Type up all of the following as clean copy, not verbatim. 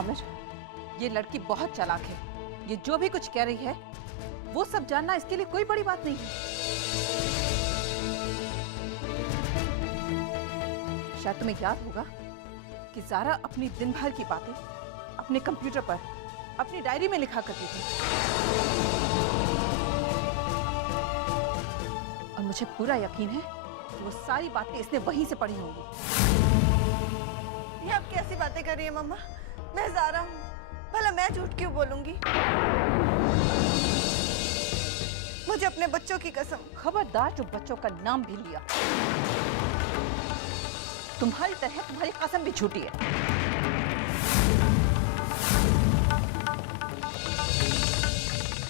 आमिर, ये लड़की बहुत चालाक है। ये जो भी कुछ कह रही है वो सब जानना इसके लिए कोई बड़ी बात नहीं है। शायद तुम्हें याद होगा कि ज़ारा अपनी दिन भर की बातें अपने कंप्यूटर पर अपनी डायरी में लिखा करती थी, और मुझे पूरा यकीन है कि वो सारी बातें इसने वहीं से पढ़ी होंगी। ये आप कैसी बातें कर रही हैं मम्मा? मैं ज़ारा हूँ, भला मैं झूठ क्यों बोलूंगी? मुझे अपने बच्चों की कसम। खबरदार जो बच्चों का नाम भी लिया। तुम्हारी तरह तुम्हारी कसम भी झूठी है।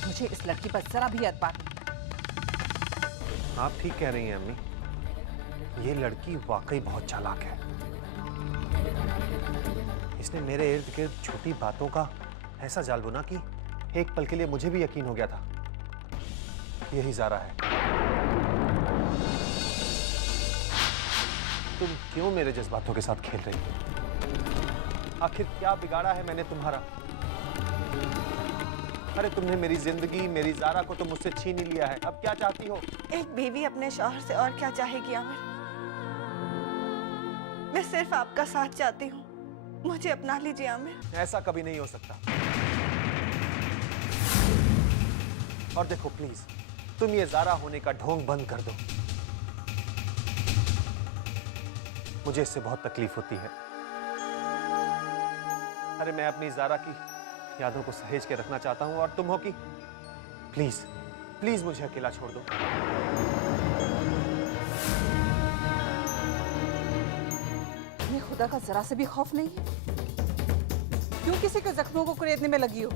मुझे इस लड़की पर जरा भी एतबार नहीं। आप ठीक कह रही हैं अम्मी, ये लड़की वाकई बहुत चालाक है। इसने मेरे इर्द गिर्द छोटी बातों का ऐसा जाल बुना कि एक पल के लिए मुझे भी यकीन हो गया था यही ज़ारा है। तुम क्यों मेरे जज्बातों के साथ खेल रही हो? आखिर क्या बिगाड़ा है मैंने तुम्हारा? अरे तुमने मेरी जिंदगी, मेरी ज़ारा को तो मुझसे छीन ही लिया है। अब क्या चाहती हो? एक बीवी अपने शौहर से और क्या चाहेगी आमिर? मैं सिर्फ आपका साथ चाहती हूँ, मुझे अपना लीजिए आमिर। ऐसा कभी नहीं हो सकता। और देखो प्लीज, तुम ये ज़ारा होने का ढोंग बंद कर दो। मुझे इससे बहुत तकलीफ होती है। अरे मैं अपनी ज़ारा की यादों को सहेज के रखना चाहता हूं, और तुम हो कि प्लीज प्लीज मुझे अकेला छोड़ दो। तुम्हें खुदा का जरा से भी खौफ नहीं है? क्यों किसी के जख्मों को कुरेदने में लगी हो?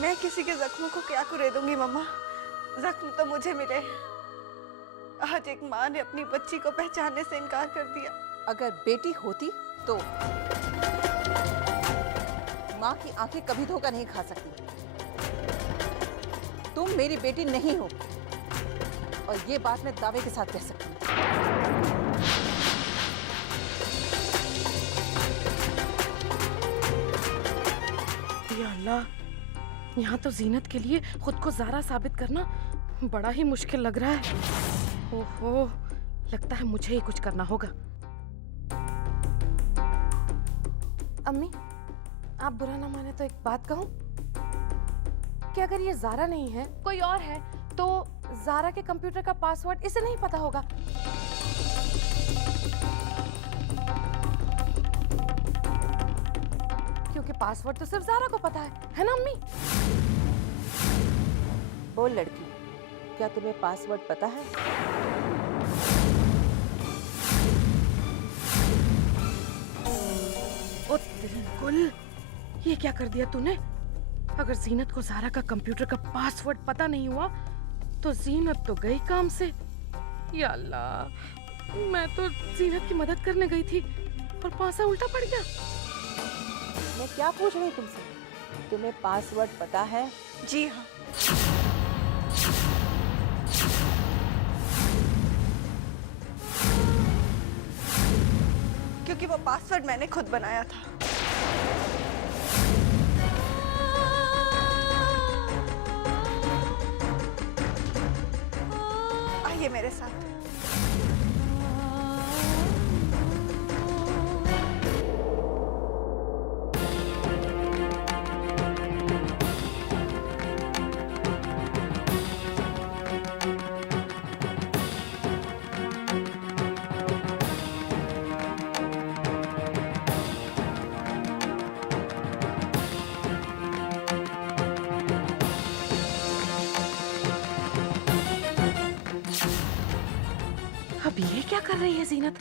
मैं किसी के जख्मों को क्या कुरेदूंगी मम्मा? जख्म तो मुझे मिले। आज एक माँ ने अपनी बच्ची को पहचानने से इनकार कर दिया। अगर बेटी होती तो माँ की आंखें कभी धोखा नहीं खा सकती। तुम मेरी बेटी नहीं हो, और ये बात मैं दावे के साथ कह सकती हूँ। या अल्लाह, यहाँ तो जीनत के लिए खुद को ज़ारा साबित करना बड़ा ही मुश्किल लग रहा है। ओहो, लगता है मुझे ही कुछ करना होगा। अम्मी, आप बुरा ना माने तो एक बात कहूँ कि अगर ये ज़ारा नहीं है, कोई और है, तो ज़ारा के कंप्यूटर का पासवर्ड इसे नहीं पता होगा। क्योंकि पासवर्ड तो सिर्फ ज़ारा को पता है ना अम्मी? बोल लड़की, क्या तुम्हें पासवर्ड पता है? ओ बिल्कुल, ये क्या कर दिया तूने? अगर जीनत को ज़ारा का कंप्यूटर का पासवर्ड पता नहीं हुआ तो जीनत तो गई काम से। या अल्लाह, मैं तो जीनत की मदद करने गई थी और पासा उल्टा पड़ गया। मैं क्या पूछ रही तुमसे? तुम्हें पासवर्ड पता है? जी हाँ। क्योंकि वो पासवर्ड मैंने खुद बनाया था। आइए मेरे साथ। अब ये क्या कर रही है जीनत?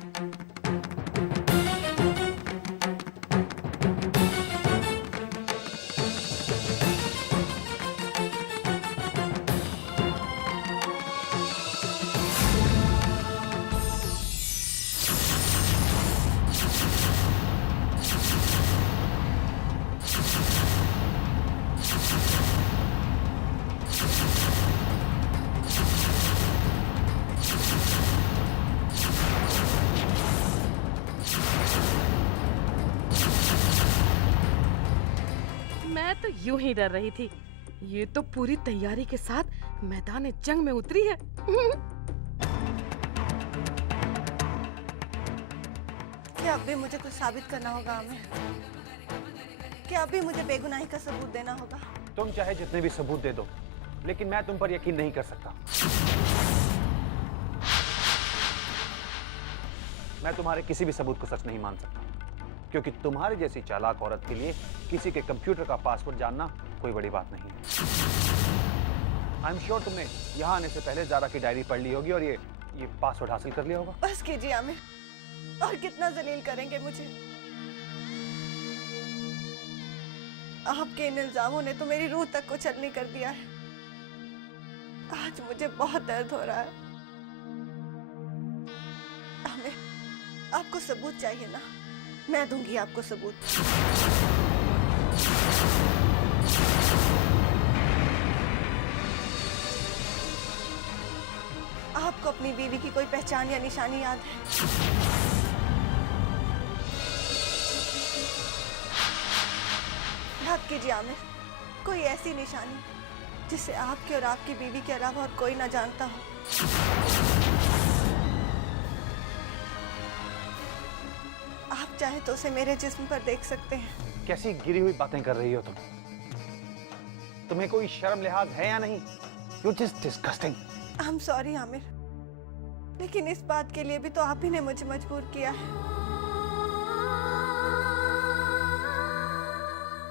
मैं तो यूं ही डर रही थी। ये तो पूरी तैयारी के साथ मैदान जंग में उतरी है। क्या अब भी मुझे कुछ साबित करना होगा आमिर? क्या अब भी मुझे बेगुनाही का सबूत देना होगा? तुम चाहे जितने भी सबूत दे दो, लेकिन मैं तुम पर यकीन नहीं कर सकता। मैं तुम्हारे किसी भी सबूत को सच नहीं मान सकता, क्योंकि तुम्हारी जैसी चालाक औरत के लिए किसी के कंप्यूटर का पासवर्ड जानना कोई बड़ी बात नहीं है। आई एम श्योर तुमने यहाँ आने से पहले ज़ारा की डायरी पढ़ ली होगी और ये पासवर्ड हासिल कर लिया होगा। बस कीजिए आमिर, और कितना जलील करेंगे मुझे? आपके इन इल्जामों ने तो मेरी रूह तक को चलनी कर दिया है। आज मुझे बहुत दर्द हो रहा है। आमिर, आपको सबूत चाहिए ना? मैं दूंगी आपको सबूत। आपको अपनी बीवी की कोई पहचान या निशानी याद है? याद कीजिए आमिर, कोई ऐसी निशानी जिसे आपके और आपकी बीवी के अलावा और कोई ना जानता हो। आप चाहे तो उसे मेरे जिस्म पर देख सकते हैं। कैसी गिरी हुई बातें कर रही हो तुम? तुम्हें कोई शर्म लिहाज है या नहीं? You're just disgusting. I'm sorry Aamir, लेकिन इस बात के लिए भी तो आप ही ने मुझे मजबूर किया है।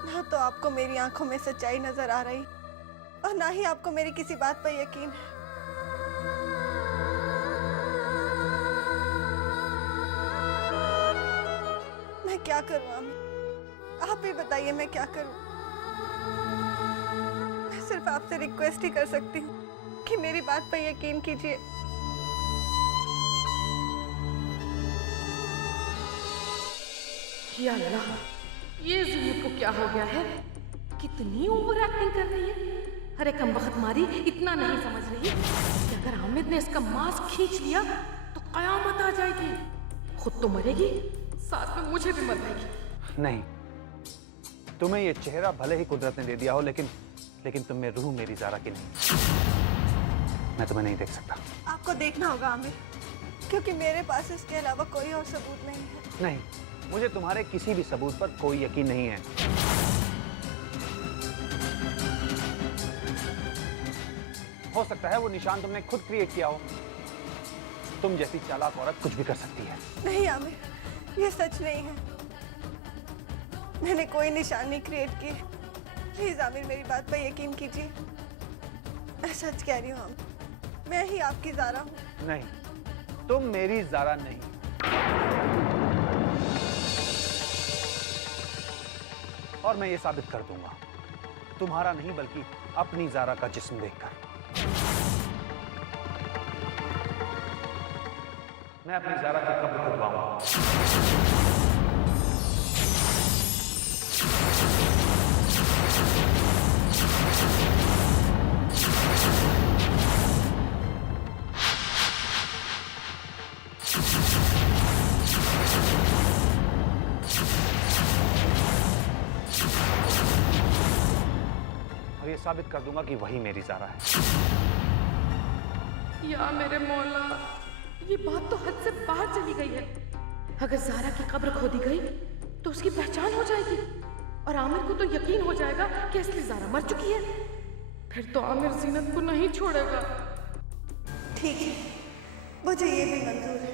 ना तो आपको मेरी आंखों में सच्चाई नजर आ रही और ना ही आपको मेरी किसी बात पर यकीन है। मैं क्या करूं आमिर? आप ही बताइए मैं क्या करूं? मैं सिर्फ आपसे रिक्वेस्ट ही कर सकती हूँ कि मेरी बात पर यकीन कीजिए। या अल्लाह, ये ज़ीनत को क्या हो गया है? कितनी ओवर एक्टिंग कर रही है। अरे कमबख्त मारी, इतना नहीं समझ रही कि अगर हामिद ने इसका मास्क खींच लिया तो कयामत आ जाएगी। खुद तो मरेगी, साथ में मुझे भी मरवाएगी। नहीं, तुम्हें ये चेहरा भले ही कुदरत ने दे दिया हो, लेकिन तुम में रूह मेरी ज़ारा की नहीं। मैं तुम्हें नहीं देख सकता। आपको देखना होगा आमिर, क्योंकि मेरे पास इसके अलावा कोई और सबूत नहीं है। नहीं, मुझे तुम्हारे किसी भी सबूत पर कोई यकीन नहीं है। हो सकता है वो निशान तुमने खुद क्रिएट किया हो। तुम जैसी चालाक औरत कुछ भी कर सकती है। नहीं आमिर, ये सच नहीं है। मैंने कोई निशान नहीं क्रिएट की। प्लीज आमिर, मेरी बात पर यकीन कीजिए। मैं सच कह रही हूँ आमिर, मैं ही आपकी ज़ारा हूँ। नहीं, तुम मेरी ज़ारा नहीं। और मैं ये साबित कर दूंगा, तुम्हारा नहीं बल्कि अपनी ज़ारा का जिस्म देखकर। मैं अपनी ज़ारा की कब्र खुदवाऊंगा। और ये साबित कर दूंगा कि वही मेरी ज़ारा है। या मेरे मौला, ये बात तो हद से बाहर चली गई है। अगर ज़ारा की कब्र खोदी गई तो उसकी पहचान हो जाएगी और आमिर को तो यकीन हो जाएगा कि असली ज़ारा मर चुकी है। फिर तो आमिर ज़ीनत को नहीं छोड़ेगा। ठीक है, मुझे ये भी मंजूर है।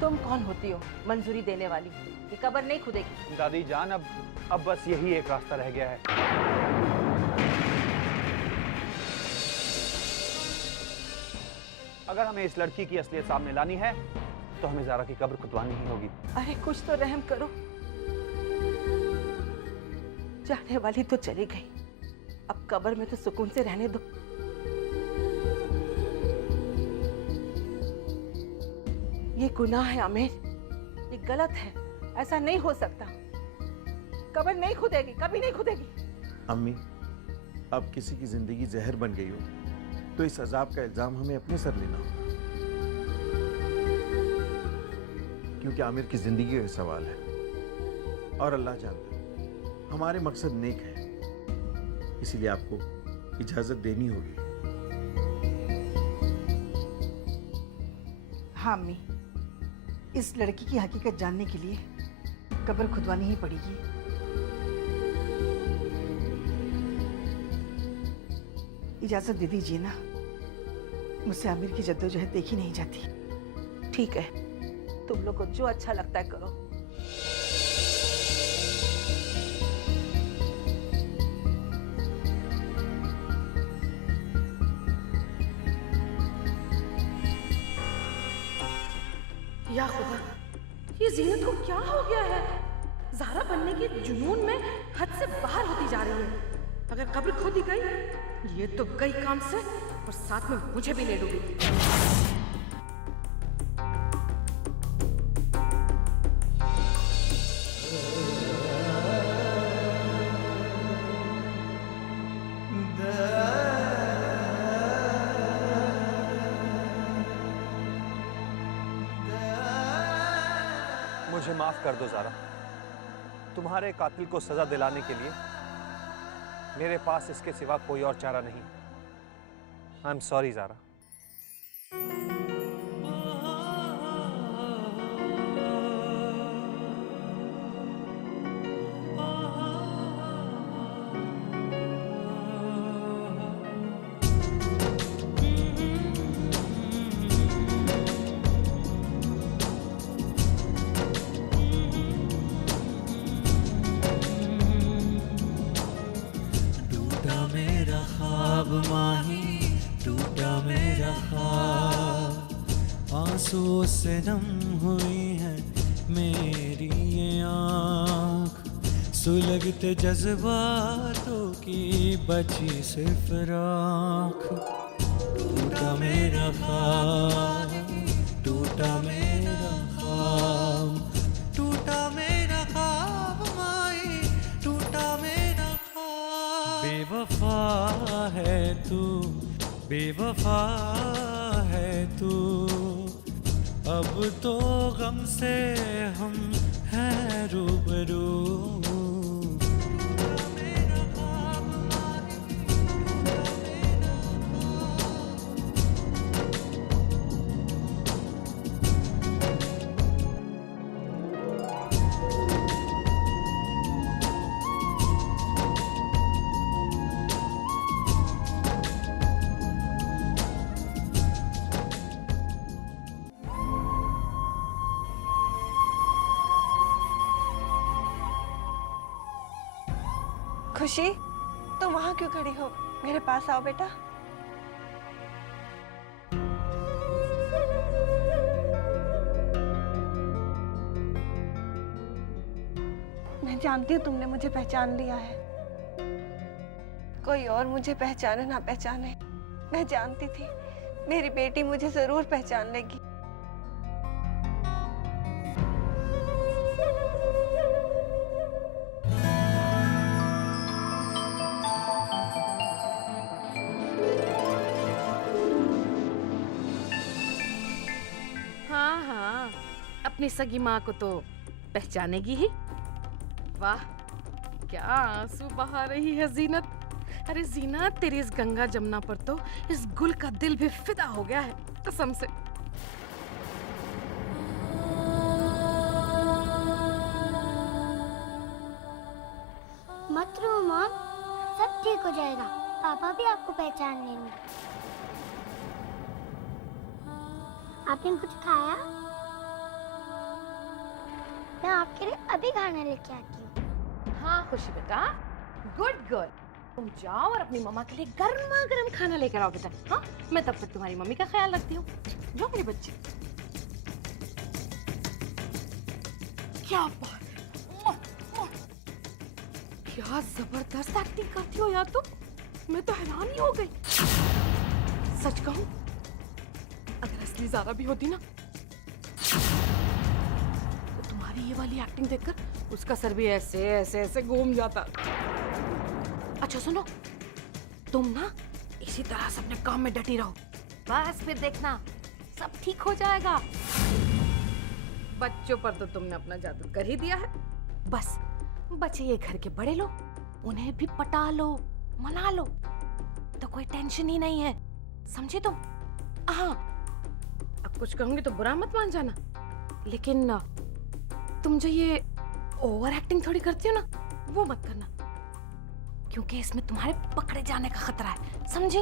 तुम कौन होती हो मंजूरी देने वाली? ये कब्र नहीं खुदेगी। दादी जान, अब बस यही एक रास्ता रह गया है। अगर हमें इस लड़की की असलियत सामने लानी है तो हमें ज़ारा की कब्र खुदवानी ही होगी। अरे कुछ तो रहम करो। जाने वाली तो चली गई, अब कब्र में तो सुकून से रहने दो। ये गुनाह है आमिर, ये गलत है, ऐसा नहीं हो सकता। कब्र नहीं खुदेगी, कभी नहीं खुदेगी। अम्मी, अब किसी की जिंदगी जहर बन गई हो तो इस अजाब का इल्जाम हमें अपने सर लेना होगा, क्योंकि आमिर की जिंदगी का सवाल है और अल्लाह जानता है हमारे मकसद नेक है, इसीलिए आपको इजाजत देनी होगी। हाँ अम्मी, इस लड़की की हकीकत जानने के लिए कब्र खुदवानी ही पड़ेगी। इजाजत दे दीजिए ना, मुझसे आमिर की जद्दोजहद देखी नहीं जाती। ठीक है, तुम लोग को जो अच्छा लगता है करो। या खुदा, ये जीनत को क्या हो गया है? ज़ारा बनने के जुनून में हद से बाहर होती जा रही है। अगर कब्र खुद ही गई, ये तो गई काम से, और साथ में मुझे भी ले डूबी। मुझे माफ कर दो ज़ारा, तुम्हारे कातिल को सजा दिलाने के लिए मेरे पास इसके सिवा कोई और चारा नहीं। I am sorry Zara. आंसू से नम हुई है मेरी ये आँख, सुलगते जज्बातों की बची सिर्फ राख। टूटा मेरा ख्वाब, टूटा मेरा ख्वाब, टूटा मेरा ख्वाब माही, टूटा मेरा ख्वाब। बेवफा है तू, बेवफा है तू, अब तो गम से हम हैं रूबरू। खुशी, तुम वहां क्यों खड़ी हो? मेरे पास आओ बेटा। मैं जानती हूँ तुमने मुझे पहचान लिया है। कोई और मुझे पहचाने ना पहचाने, मैं जानती थी मेरी बेटी मुझे जरूर पहचान लेगी। हाँ हाँ, अपनी सगी माँ को तो पहचानेगी ही। वाह, क्या आंसू बहा रही है जीनत। अरे जीनत, तेरी इस गंगा जमुना पर तो इस गुल का दिल भी फिदा हो गया है, कसम से। मत रो मॉम, सब ठीक हो जाएगा। पापा भी आपको पहचान लेंगे। आपने कुछ खाया? मैं आपके लिए अभी खाना लेके आती हूँ। हाँ खुशी बेटा, गुड गर्ल। तुम जाओ और अपनी मम्मा के लिए गर्मा गर्म खाना लेकर आओ बेटा। हाँ, मैं तब तक तुम्हारी मम्मी का ख्याल रखती हूँ। जाओ मेरे बच्चे। क्या बात है, क्या जबरदस्त एक्टिंग करती हो यार तुम। मैं तो हैरान ही हो गई। सच कहूँ, अगर असली ज़ारा भी होती ना, तो तुम्हारी ये वाली एक्टिंग देखकर उसका सर भी ऐसे ऐसे ऐसे घूम जाता। अच्छा सुनो, तुम ना इसी तरह से अपने काम में डटी रहो, बस फिर देखना सब ठीक हो जाएगा। बच्चों पर तो तुमने अपना जादू कर ही दिया है। बस बचे ये घर के बड़े लोग, उन्हें भी पटा लो, मना लो, तो कोई टेंशन ही नहीं है, समझे तुम? हाँ, अब कुछ कहूंगी तो बुरा मत मान जाना, लेकिन तुम जो ये ओवर एक्टिंग थोड़ी करती हो ना, वो मत करना, क्योंकि इसमें तुम्हारे पकड़े जाने का खतरा है, समझी?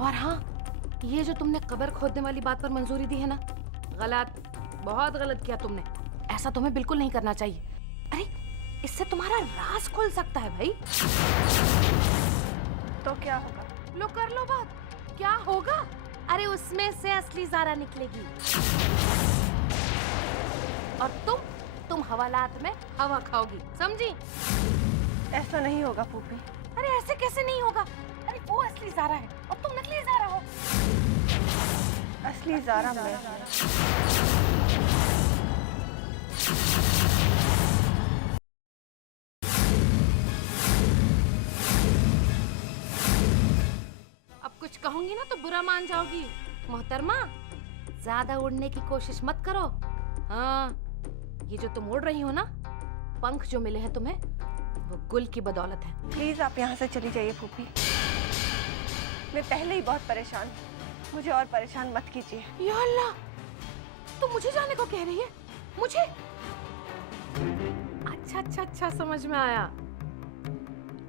और हाँ, ये जो तुमने कब्र खोदने वाली बात पर मंजूरी दी है ना, गलत, बहुत गलत किया तुमने। ऐसा तुम्हें बिल्कुल नहीं करना चाहिए। अरे इससे तुम्हारा राज खुल सकता है भाई। तो क्या होगा? लो कर लो बात, क्या होगा? अरे उसमें से असली ज़ारा निकलेगी और तुम हवालात में हवा खाओगी, समझी? ऐसा नहीं होगा फूफी। अरे ऐसे कैसे नहीं होगा? अरे वो असली ज़ारा है और तुम नकली ज़ारा हो। असली ज़ारा मैं। अब कुछ कहूंगी ना तो बुरा मान जाओगी। मोहतरमा, ज्यादा उड़ने की कोशिश मत करो। हाँ, ये जो तुम उड़ रही हो ना, पंख जो मिले हैं तुम्हें, वो गुल की बदौलत है। प्लीज आप यहाँ से चली जाइए फूफी, मैं पहले ही बहुत परेशान हूँ, मुझे और परेशान मत कीजिए। या अल्लाह, तुम मुझे जाने को कह रही है? मुझे? अच्छा समझ में आया।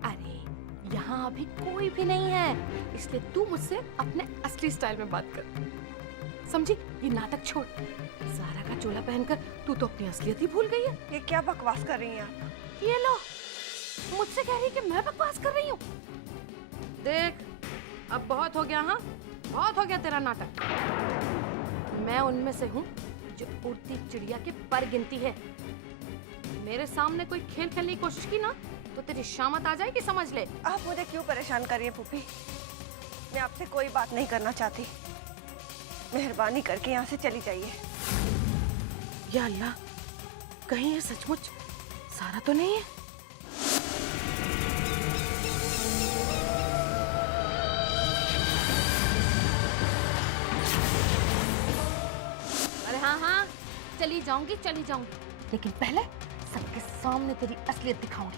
अरे यहाँ अभी कोई भी नहीं है, इसलिए तू मुझसे अपने असली स्टाइल में बात कर, समझी? ये नाटक छोड़, ज़ारा का चोला पहनकर तू तो अपनी असलियत ही भूल गई है। ये क्या बकवास कर रही हैं आप? ये लो, मुझसे कह रही है कि मैं बकवास कर रही हूँ। देख, अब बहुत हो गया। हाँ, बहुत हो गया तेरा नाटक। मैं उनमें से हूँ जो उड़ती चिड़िया के पर गिनती है। मेरे सामने कोई खेल खेलने की कोशिश की ना, तो तेरी शामत आ जाएगी, समझ ले। आप मुझे क्यों परेशान कर रही हैं फूफी? मैं आपसे कोई बात नहीं करना चाहती, मेहरबानी करके यहाँ से चली जाइए। या अल्लाह, कहीं ये सचमुच ज़ारा तो नहीं है? अरे हाँ, चली जाऊंगी, लेकिन पहले सबके सामने तेरी असलियत दिखाऊंगी,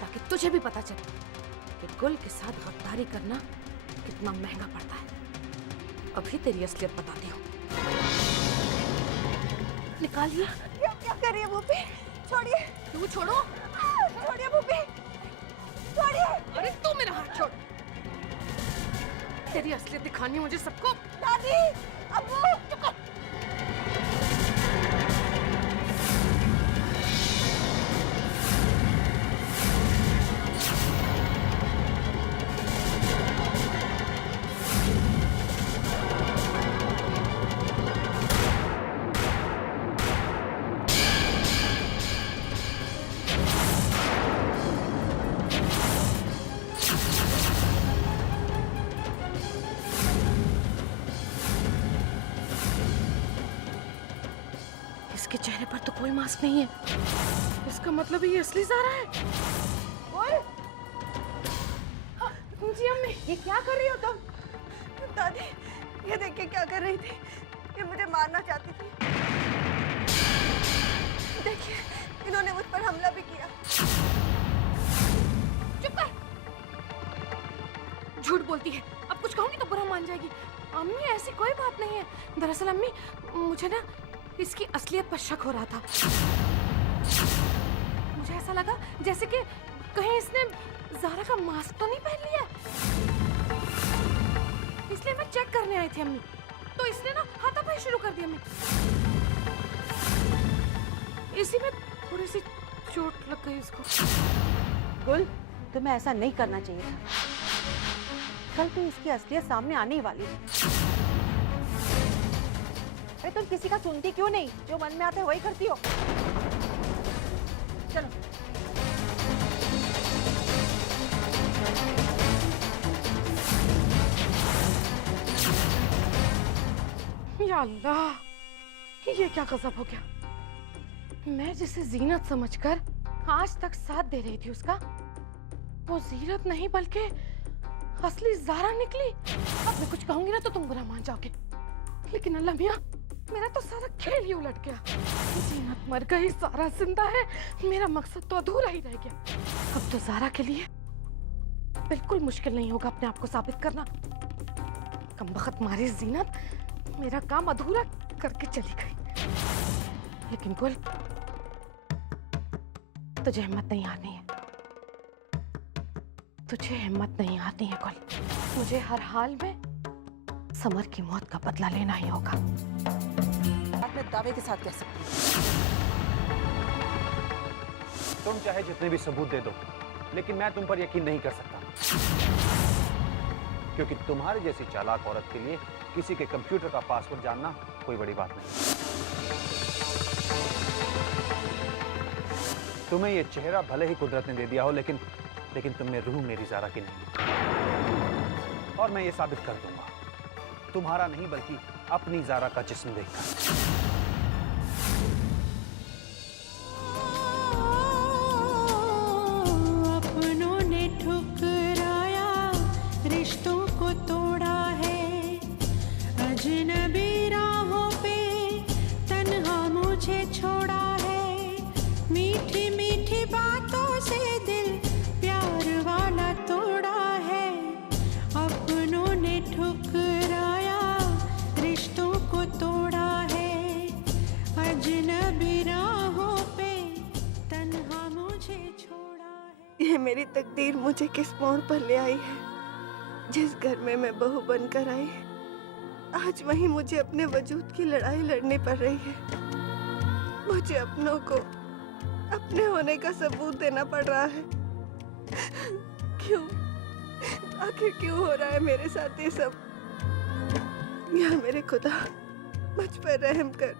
ताकि तुझे भी पता चले कि गुल के साथ गद्दारी करना कितना महंगा पड़ता है। अभी तेरी असलियत बताती हूँ। निकालिए। क्या कर रही है फूफी? छोड़िए। तू छोड़ो। छोड़िए फूफी, छोड़िए। अरे तू मेरा हाथ छोड़। तेरी असलियत दिखानी है मुझे सबको। दादी, अब्बू, चुप कर। इसके चेहरे पर तो कोई मास्क नहीं है, इसका मतलब ये असली ज़ारा है। जी अम्मी, ये क्या कर रही हो तुम? दादी, ये देखिए क्या कर रही थी, ये मुझे मारना चाहती थी। देखिए, इन्होंने मुझ पर हमला भी किया। चुप कर, झूठ बोलती है। अब कुछ कहूंगी तो बुरा मान जाएगी। अम्मी, ऐसी कोई बात नहीं है। दरअसल अम्मी, मुझे ना इसकी असलियत पर शक हो रहा था। मुझे ऐसा लगा जैसे कि कहीं इसने ज़ारा का मास्क तो नहीं पहन लिया, इसलिए मैं चेक करने आई थी अम्मी। तो इसने ना हाथापाई शुरू कर दी अम्मी। इसी में थोड़ी सी चोट लग गई इसको। गुल, तुम्हें ऐसा नहीं करना चाहिए था। कल तो इसकी असलियत सामने आने ही वाली है। अरे तुम किसी का सुनती क्यों नहीं? जो मन में आता है वही करती हो। चलो। या अल्लाह, ये क्या गजब हो गया। मैं जिसे जीनत समझकर आज तक साथ दे रही थी उसका, वो जीनत नहीं बल्कि असली ज़ारा निकली। अब मैं कुछ कहूंगी ना तो तुम बुरा मान जाओगे, लेकिन अल्लाह मियाँ, मेरा तो सारा खेल ही उलट गया। जीनत मर गई, ज़ारा जिंदा है, मेरा मकसद तो अधूरा ही रह गया। अब तो ज़ारा के लिए बिल्कुल मुश्किल नहीं होगा अपने आप को साबित करना। कमबख्त मारी जीनत मेरा काम अधूरा करके चली गई। लेकिन गुल, तुझे हिम्मत नहीं हारनी है, तुझे हिम्मत नहीं हारनी है गुल। मुझे हर हाल में समर की मौत का बदला लेना ही होगा। आप मैं दावे के साथ कह सकती हूँ। तुम चाहे जितने भी सबूत दे दो, लेकिन मैं तुम पर यकीन नहीं कर सकता, क्योंकि तुम्हारे जैसी चालाक औरत के लिए किसी के कंप्यूटर का पासवर्ड जानना कोई बड़ी बात नहीं। तुम्हें यह चेहरा भले ही कुदरत ने दे दिया हो, लेकिन तुमने रूह मेरी ज़ारा की नहीं। और मैं ये साबित कर दूंगा, तुम्हारा नहीं बल्कि अपनी ज़ारा का जिस्म देखकर। अपनों ने ठुकराया, रिश्तों को तोड़ा है, अजनबी राहों पे तन्हा मुझे छोड़ा है। मीठी मीठी बातों से दिल प्यार वाला तोड़ा है। अपनों ने ठुकराया, रिश्तों को तोड़ा है, अजनबी राहों पे तन्हा मुझे छोड़ा है। ये मेरी तकदीर मुझे किस मोड़ पर ले आई है। जिस घर में मैं बहू बनकर आई, आज वहीं मुझे अपने वजूद की लड़ाई लड़नी पड़ रही है। मुझे अपनों को अपने होने का सबूत देना पड़ रहा है। क्यों, आखिर क्यों हो रहा है मेरे साथ ये सब? या मेरे खुदा, मुझ पर रहम कर।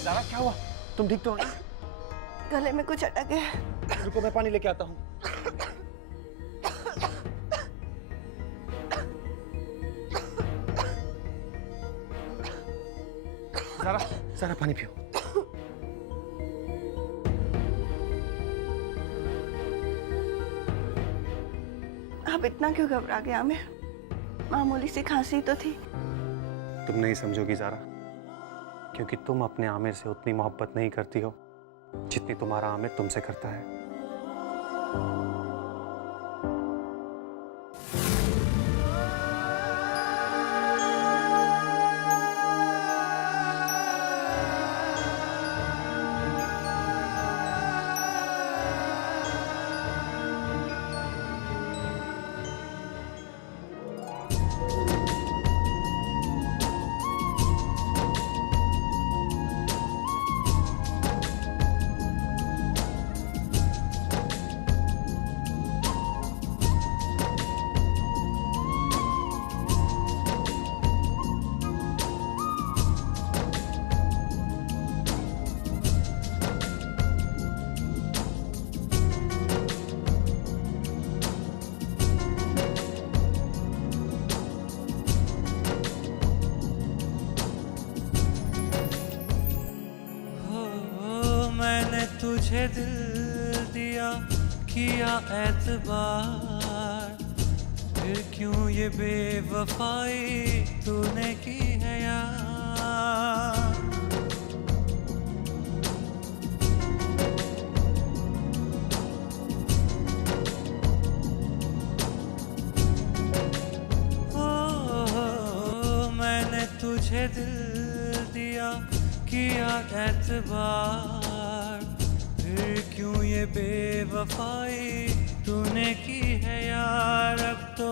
ज़ारा, क्या हुआ? तुम ठीक तो हो ना? गले में कुछ अटक गया। रुको, मैं पानी लेके आता हूँ। ज़ारा, ज़ारा पानी पियो। आप इतना क्यों घबरा गए आमिर? मामूली सी खांसी तो थी। तुम नहीं समझोगी ज़ारा, क्योंकि तुम अपने आमिर से उतनी मोहब्बत नहीं करती हो जितनी तुम्हारा आमिर तुमसे करता है। तुझे दिल दिया, किया एतबार, फिर क्यों ये बेवफाई तूने की है यार। मैंने तुझे दिल दिया, किया एतबार, फिर ये बेवफाई तूने की है यार, अब तो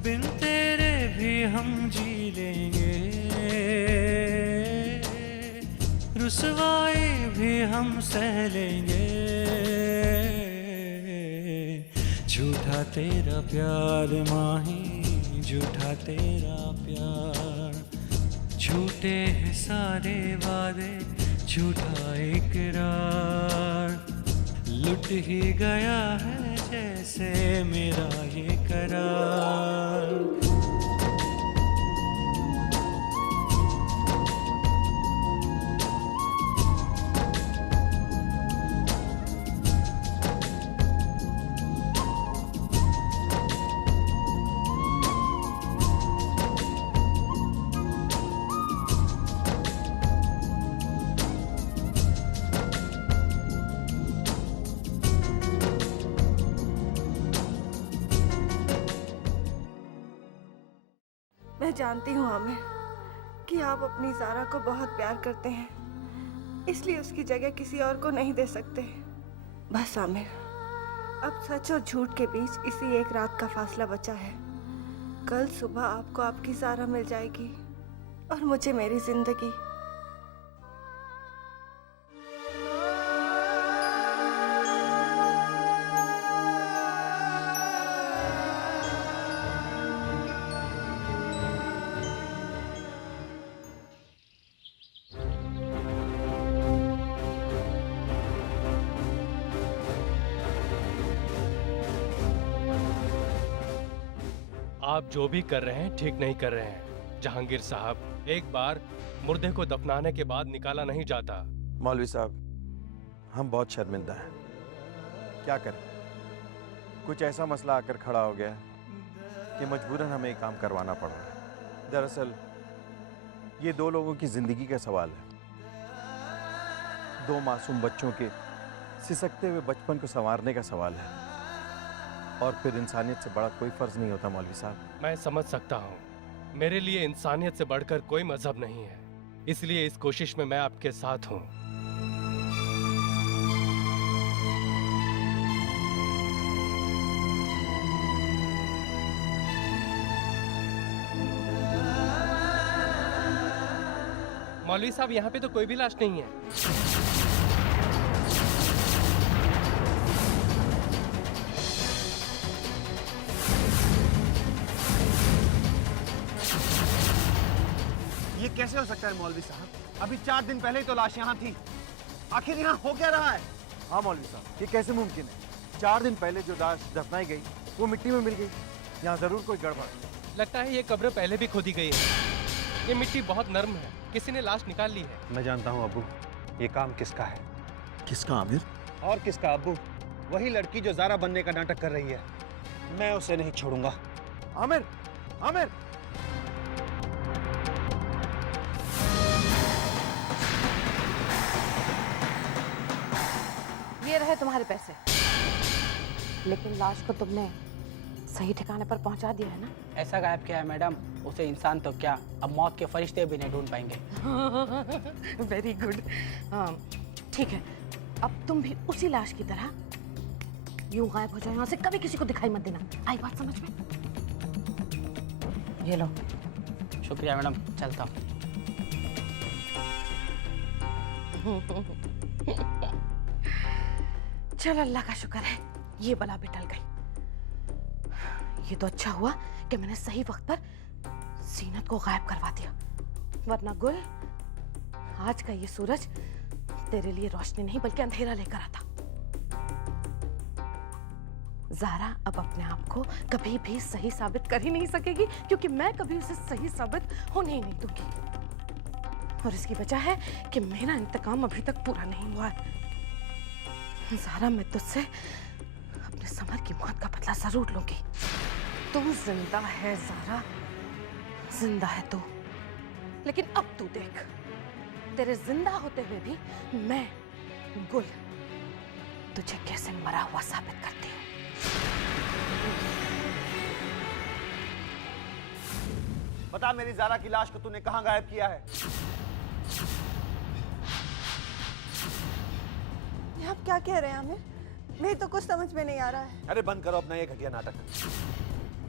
बिन तेरे भी हम जी लेंगे, रुसवाई भी हम सह लेंगे। झूठा तेरा प्यार माही, झूठा तेरा प्यार, झूठे हैं सारे वादे, झूठा इकरार, लुट ही गया है जैसे मेरा ये करार। मैं जानती हूँ आमिर कि आप अपनी ज़ारा को बहुत प्यार करते हैं, इसलिए उसकी जगह किसी और को नहीं दे सकते। बस आमिर, अब सच और झूठ के बीच इसी एक रात का फासला बचा है। कल सुबह आपको आपकी ज़ारा मिल जाएगी और मुझे मेरी जिंदगी। आप जो भी कर रहे हैं ठीक नहीं कर रहे हैं जहांगीर साहब। एक बार मुर्दे को दफनाने के बाद निकाला नहीं जाता। मौलवी साहब, हम बहुत शर्मिंदा हैं। क्या करें, कुछ ऐसा मसला आकर खड़ा हो गया कि मजबूरन हमें ये काम करवाना पड़ रहा है। दरअसल ये दो लोगों की जिंदगी का सवाल है। दो मासूम बच्चों के सिसकते हुए बचपन को संवारने का सवाल है, और फिर इंसानियत से बड़ा कोई फर्ज नहीं होता मौलवी साहब। मैं समझ सकता हूँ, मेरे लिए इंसानियत से बढ़कर कोई मजहब नहीं है, इसलिए इस कोशिश में मैं आपके साथ हूँ। मौलवी साहब, यहाँ पे तो कोई भी लाश नहीं है। ये कैसे हो सकता है मौलवी साहब? अभी 4 दिन पहले ही तो लाश यहाँ थी। आखिर यहाँ हो क्या रहा है? हाँ मौलवी साहब, ये कैसे मुमकिन है? 4 दिन पहले जो लाश दफनाई गई वो मिट्टी में मिल गई। यहाँ जरूर कोई गड़बड़ है। लगता है ये कब्र पहले भी खोदी गई है। ये मिट्टी बहुत नर्म है, किसी ने लाश निकाल ली है। मैं जानता हूँ अब्बू, ये काम किसका है। किसका आमिर? और किसका अब्बू? वही लड़की जो ज़ारा बनने का नाटक कर रही है। मैं उसे नहीं छोड़ूंगा। आमिर, आमिर! ये रहे तुम्हारे पैसे, लेकिन लाश को तुमने सही ठिकाने पर पहुंचा दिया है ना? ऐसा गायब किया है मैडम, उसे इंसान तो क्या, अब मौत के फरिश्ते भी नहीं ढूंढ पाएंगे। Very good. ठीक है, अब तुम भी उसी लाश की तरह यूं गायब हो जाओ यहाँ से, कभी किसी को दिखाई मत देना। आई बात समझ में? ये लो। शुक्रिया मैडम, चलता हूँ। चल, अल्लाह का शुक्र है ये बला भी टल गई। ये तो अच्छा हुआ कि मैंने सही वक्त पर जीनत को गायब करवा दिया, वरना गुल, आज का ये सूरज तेरे लिए रोशनी नहीं बल्कि अंधेरा लेकर आता। ज़ारा अब अपने आप को कभी भी सही साबित कर ही नहीं सकेगी, क्योंकि मैं कभी उसे सही साबित होने ही नहीं दूंगी। और इसकी वजह है कि मेरा इंतकाम अभी तक पूरा नहीं हुआ है। ज़ारा, मैं तुझसे अपने समर की मौत का बदला जरूर लूंगी। तू जिंदा है ज़ारा, जिंदा है तू। लेकिन अब तू देख, तेरे जिंदा होते हुए भी मैं गुल तुझे कैसे मरा हुआ साबित करती हूँ। बता, मेरी ज़ारा की लाश को तूने कहाँ गायब किया है? ये आप क्या कह रहे हैं आमिर? मेरी तो कुछ समझ में नहीं आ रहा है। अरे बंद करो अपना ये घटिया नाटक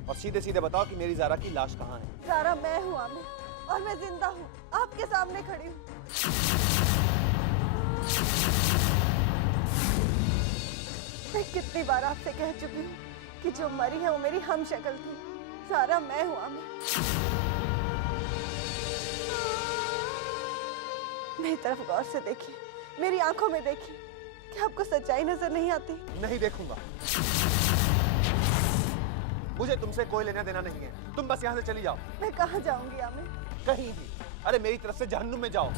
और सीधे सीधे बताओ कि मेरी ज़ारा की लाश कहाँ है। ज़ारा मैं हूँ आमिर, और मैं जिंदा हूँ, आपके सामने खड़ी हूँ। मैं कितनी बार आपसे कह चुकी हूँ कि जो मरी है वो मेरी हम शक्ल थी। ज़ारा मैं हूँ आमिर। मेरी तरफ गौर से देखिए, मेरी आंखों में देखिए। क्या आपको सच्चाई नजर नहीं आती? नहीं देखूंगा। मुझे तुमसे कोई लेना देना नहीं है। तुम बस यहाँ से चली जाओ। मैं कहाँ जाऊंगी आमिर? कहीं भी। अरे मेरी तरफ से जहन्नुम में जाओ।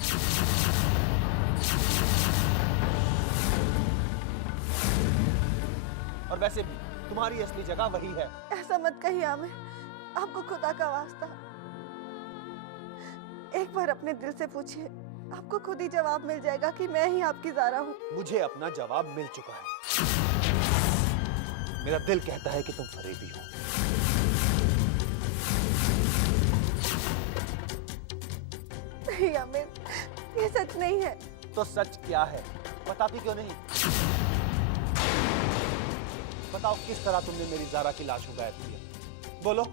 और वैसे भी तुम्हारी असली जगह वही है। ऐसा मत कहिए आमिर, आपको खुदा का वास्ता। एक बार अपने दिल से पूछिए, आपको खुद ही जवाब मिल जाएगा कि मैं ही आपकी ज़ारा हूँ। मुझे अपना जवाब मिल चुका है। मेरा दिल कहता है कि तुम फरेबी हो। नहीं आमिर, ये सच नहीं है। तो सच क्या है? बताती क्यों नहीं? बताओ किस तरह तुमने मेरी ज़ारा की लाश को गायब किया? बोलो।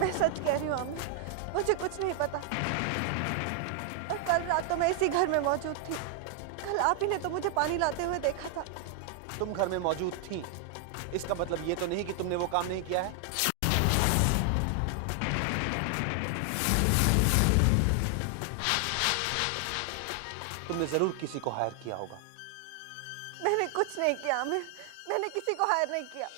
मैं सच कह रही हूँ आमिर, मुझे कुछ नहीं पता। और कल रात तो मैं इसी घर में मौजूद थी। कल आप ही ने तो मुझे पानी लाते हुए देखा था। तुम घर में मौजूद थी, इसका मतलब ये तो नहीं कि तुमने वो काम नहीं किया है। तुमने जरूर किसी को हायर किया होगा। मैंने कुछ नहीं किया आमिर, मैंने किसी को हायर नहीं किया।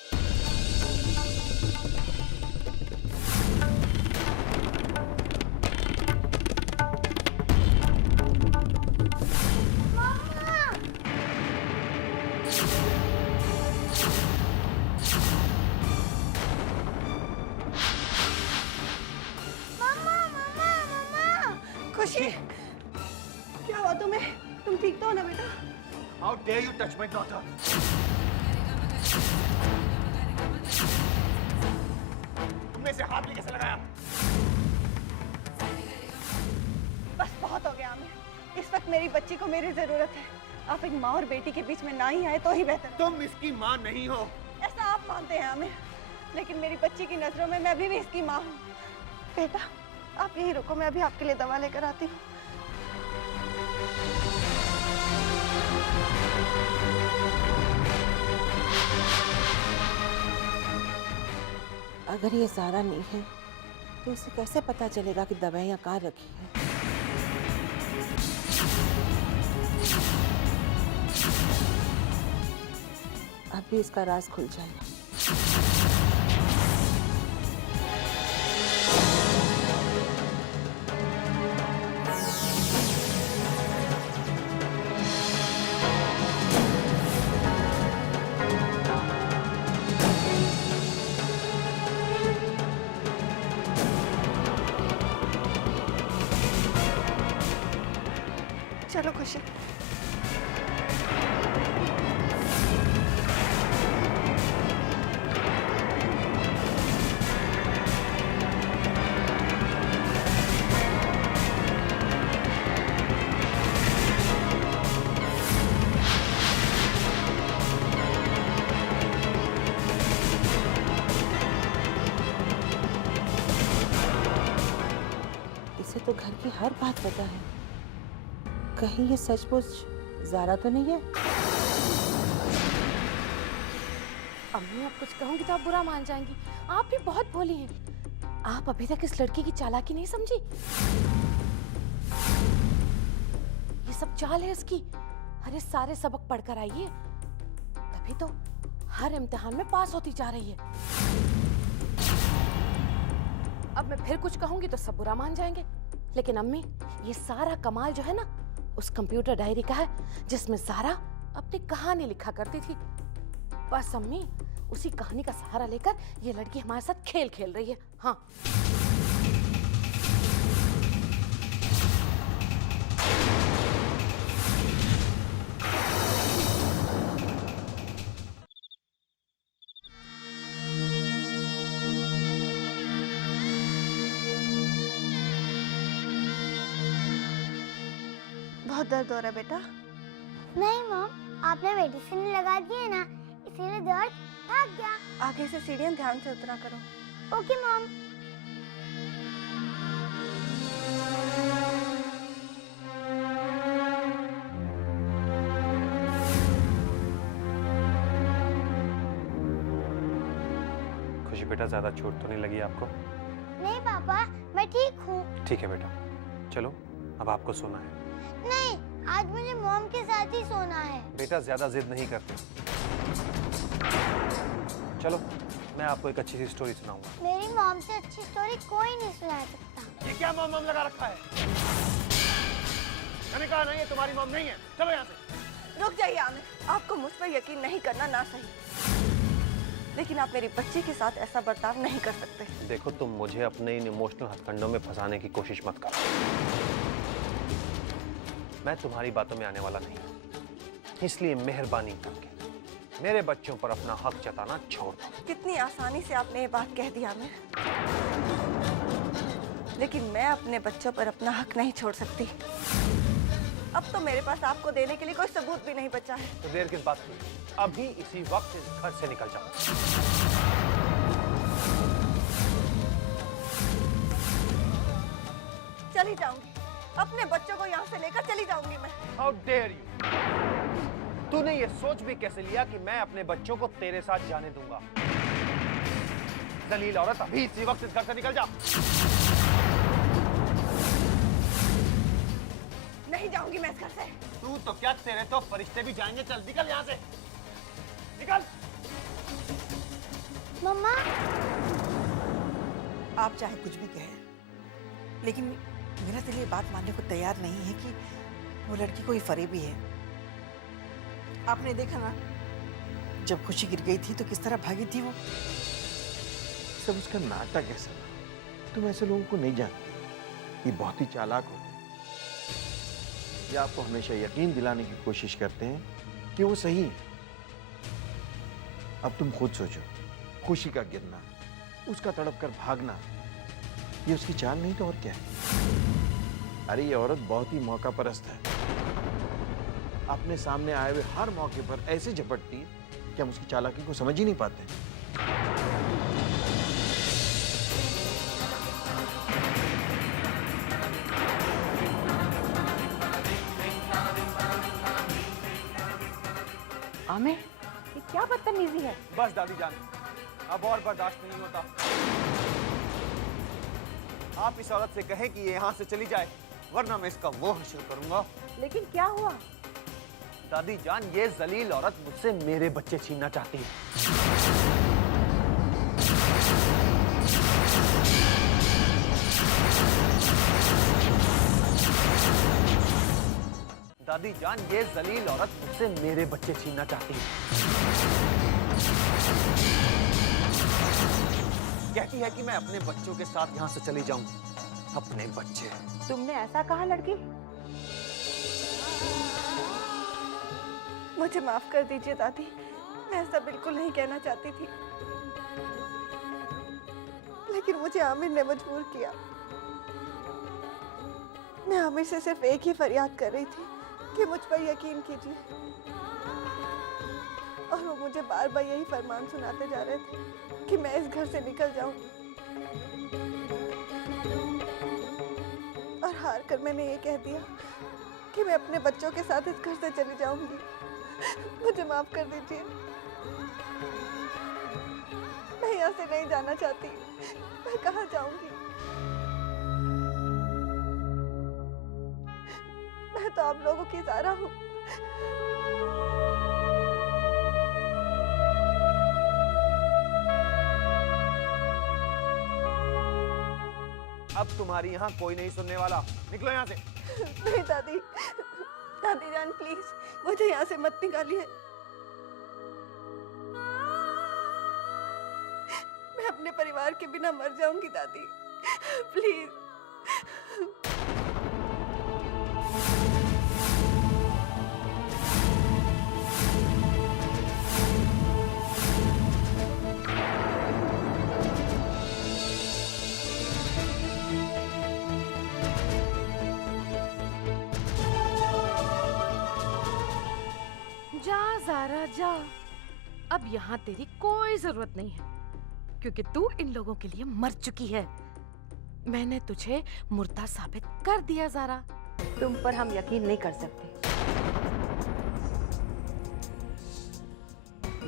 खुशी, क्या हुआ तुम्हें? तुम ठीक तो हो ना बेटा? How dare you touch my daughter? तुमने इसे हाथ में कैसे लगाया? बस बहुत हो गया आमिर। इस वक्त मेरी बच्ची को मेरी जरूरत है। आप एक माँ और बेटी के बीच में ना ही आए तो ही बेहतर। तुम इसकी माँ नहीं हो। ऐसा आप मानते हैं आमिर, लेकिन मेरी बच्ची की नजरों में मैं अभी भी इसकी माँ हूँ। बेटा आप यहीं रुको, मैं अभी आपके लिए दवा लेकर आती हूँ। अगर ये ज़ारा नहीं है तो उसे कैसे पता चलेगा कि दवाइयाँ कहाँ रखी है? अब भी इसका राज खुल जाएगा। चलो खुशी। इसे तो घर की हर बात पता है। कहीं ये सचमुच ज़ारा तो नहीं है? अम्मी, आप कुछ कहूंगी तो आप बुरा मान जाएंगी। आप भी बहुत भोली हैं। आप अभी तक इस लड़की की चालाकी नहीं समझी। ये सब चाल है इसकी। अरे सारे सबक पढ़कर आइए, तभी तो हर इम्तिहान में पास होती जा रही है। अब मैं फिर कुछ कहूंगी तो सब बुरा मान जाएंगे, लेकिन अम्मी ये सारा कमाल जो है ना उस कंप्यूटर डायरी का है जिसमें ज़ारा अपनी कहानी लिखा करती थी। बस अम्मी उसी कहानी का सहारा लेकर ये लड़की हमारे साथ खेल खेल रही है। हाँ, बहुत दर्द हो रहा है बेटा? नहीं मॉम, आपने मेडिसिन लगा दी है ना, इसीलिए दर्द भाग गया। आगे से सीढ़ियाँ ध्यान से उतरा करो। Okay mom. खुशी बेटा, ज्यादा चोट तो नहीं लगी आपको? नहीं पापा, मैं ठीक हूँ। ठीक है बेटा, चलो अब आपको सोना है। नहीं, आज मुझे मॉम के साथ ही सोना है। बेटा ज्यादा जिद नहीं करते। चलो मैं आपको एक अच्छी सी स्टोरी सुनाऊंगा। मेरी मॉम से अच्छी स्टोरी कोई नहीं सुना सकता। ये क्या मॉम लगा रखा है? मैंने कहा ना ये तुम्हारी मॉम नहीं है। चलो यहाँ से। रुक जाइए आमिर, आपको मुझ पर यकीन नहीं करना ना सही, लेकिन आप मेरी बच्ची के साथ ऐसा बर्ताव नहीं कर सकते। देखो, तुम मुझे अपने इन इमोशनल हथकंडों में फंसाने की कोशिश मत करो। मैं तुम्हारी बातों में आने वाला नहीं हूं, इसलिए मेहरबानी करके मेरे बच्चों पर अपना हक जताना छोड़ दो। कितनी आसानी से आपने ये बात कह दी आमिर, लेकिन मैं अपने बच्चों पर अपना हक नहीं छोड़ सकती। अब तो मेरे पास आपको देने के लिए कोई सबूत भी नहीं बचा है। तो देर किस बात की? अभी इसी वक्त इस घर से निकल जाओ। चली जाऊंगी, अपने बच्चों को यहाँ से लेकर चली जाऊंगी मैं। How dare you? तूने ये सोच भी कैसे लिया कि मैं अपने बच्चों को तेरे साथ जाने दूंगा? जलील औरत, अभी इसी वक्त इस घर से निकल जा। नहीं जाऊंगी मैं इस घर से। तू तो क्या, तेरे तो फरिश्ते भी जाएंगे। चल निकल यहाँ से, निकल। मम्मा, आप चाहे कुछ भी कहें, लेकिन मेरा दिल ये बात मानने को तैयार नहीं है कि वो लड़की कोई फरेबी है। आपने देखा ना, जब खुशी गिर गई थी तो किस तरह भागी थी वो। सब उसका नाटक है सना। तुम ऐसे लोगों को नहीं जानते, ये बहुत ही चालाक होते हैं। ये आपको हमेशा यकीन दिलाने की कोशिश करते हैं कि वो सही है। अब तुम खुद सोचो, खुशी का गिरना, उसका तड़प कर भागना, ये उसकी चाल नहीं तो और क्या है? अरे ये औरत बहुत ही मौका परस्त है। अपने सामने आए हुए हर मौके पर ऐसे झपटती है कि हम उसकी चालाकी को समझ ही नहीं पाते। आमिर, ये क्या बदतमीजी है? बस दादी जान, अब और बर्दाश्त नहीं होता। आप इस औरत से कहें कि ये यहाँ से चली जाए, वरना मैं इसका वो हासिल करूंगा। लेकिन क्या हुआ? दादी जान, ये जलील औरत मुझसे मेरे बच्चे छीनना चाहती है। दादी जान, ये जलील औरत मुझसे मेरे बच्चे छीनना चाहती है। कहती है कि मैं अपने बच्चों के साथ यहाँ से चली जाऊं। अपने बच्चे। तुमने ऐसा कहा लड़की? मुझे माफ कर दीजिए दादी, मैं ऐसा बिल्कुल नहीं कहना चाहती थी, लेकिन मुझे आमिर ने मजबूर किया। मैं आमिर से सिर्फ एक ही फरियाद कर रही थी कि मुझ पर यकीन कीजिए, और वो मुझे बार बार यही फरमान सुनाते जा रहे थे कि मैं इस घर से निकल जाऊं। और हार कर मैंने ये कह दिया कि मैं अपने बच्चों के साथ इस घर से चली जाऊंगी। मुझे माफ कर दीजिए, मैं यहाँ से नहीं जाना चाहती। मैं कहाँ जाऊंगी? मैं तो आप लोगों की ज़ारा हूँ। अब तुम्हारी यहाँ कोई नहीं सुनने वाला। निकलो यहाँ से। नहीं दादी, दादी जान प्लीज मुझे यहाँ से मत निकालिए। मैं अपने परिवार के बिना मर जाऊंगी दादी, प्लीज। जा ज़ारा जा, अब यहाँ तेरी कोई जरूरत नहीं है, क्योंकि तू इन लोगों के लिए मर चुकी है। मैंने तुझे मुर्दा साबित कर दिया ज़ारा। तुम पर हम यकीन नहीं कर सकते,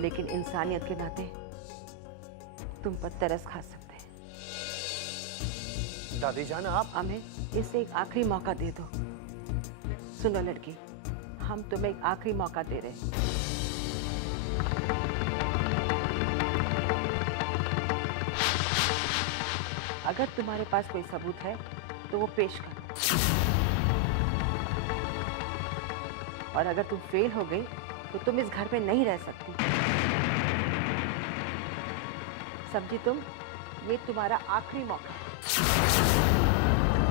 लेकिन इंसानियत के नाते तुम पर तरस खा सकते हैं। दादी जान आप आमिर, इसे एक आखिरी मौका दे दो। सुनो लड़की, हम तुम्हें एक आखिरी मौका दे रहे हैं। अगर तुम्हारे पास कोई सबूत है तो वो पेश करो, और अगर तुम फेल हो गई तो तुम इस घर में नहीं रह सकती। समझी तुम? ये तुम्हारा आखिरी मौका है।